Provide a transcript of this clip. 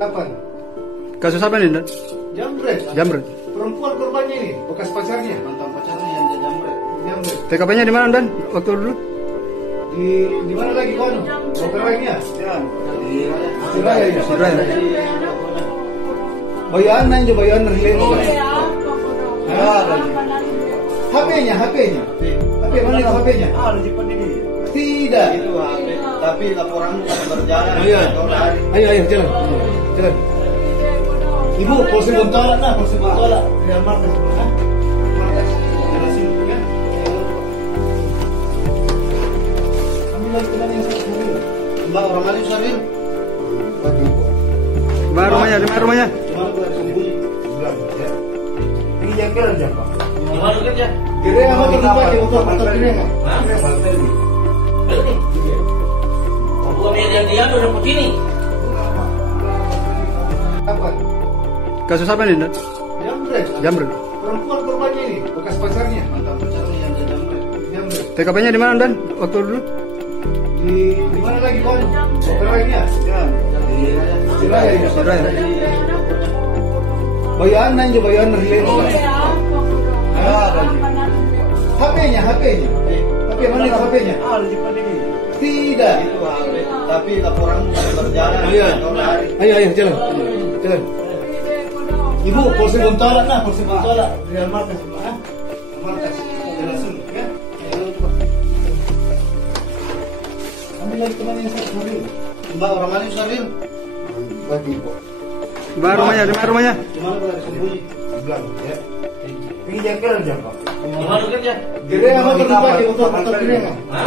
Kapan? Kasus apa nih, Dan? Jambret. Jambret. Perempuan korbannya ini, bekas pacarnya. Mantan pacarnya yang dia jambret. Jambret. TKP-nya di mana, Dan? Waktu dulu? Di mana lagi kau? Operanya? Ya. Siraya ya. Siraya. Bayan aja bayan relate. Ya. HP-nya. HP mana itu HP-nya? Ada di ini. Tidak. Itu HP. Tapi laporan berjalan. Iya. Ayo jalan. Jalan. Ibu, polisi Bontola nah, polisi Bontola. Real Markas. Markas. Ambil lagi teman yang satu mobil. Mbak orang mana Saril? Di mana rumahnya? Cuma aku ada sembunyi. Sebelah, ya. Ini jangkar aja, Pak. Gimana kerja? Kira apa tuh Pak? Foto kira enggak? Hah? Ini. Oh, bukan dia udah begini. Kapan? Kasus apa nih, Dan? Jambret. Jambret. Perempuan korbannya ini, bekas pacarnya. Mantan pacarnya yang dia jambret. Jambret. TKP-nya di mana, Dan? Waktu dulu? Di mana lagi kau? Operanya? Ya. Siraya ya. Siraya. Bayan aja bayan relate. Ya. HP-nya. HP mana itu HP-nya? Ada di ini. Tidak. Itu HP. Tapi laporan berjalan. Iya. Hari. Ayo jalan. Jalan. Ibu, polisi Bontola nah, polisi Bontola. Real Markas. Markas. Langsung ya. Ambil lagi teman yang satu mobil. Mbak orang mana Saril? Bagi kok. Di mana rumahnya? Cuma aku ada sembunyi. Sebelah, ya. Ini jangkar aja, Pak. Gimana kerja? Kira apa tuh Pak? Foto kira enggak? Hah?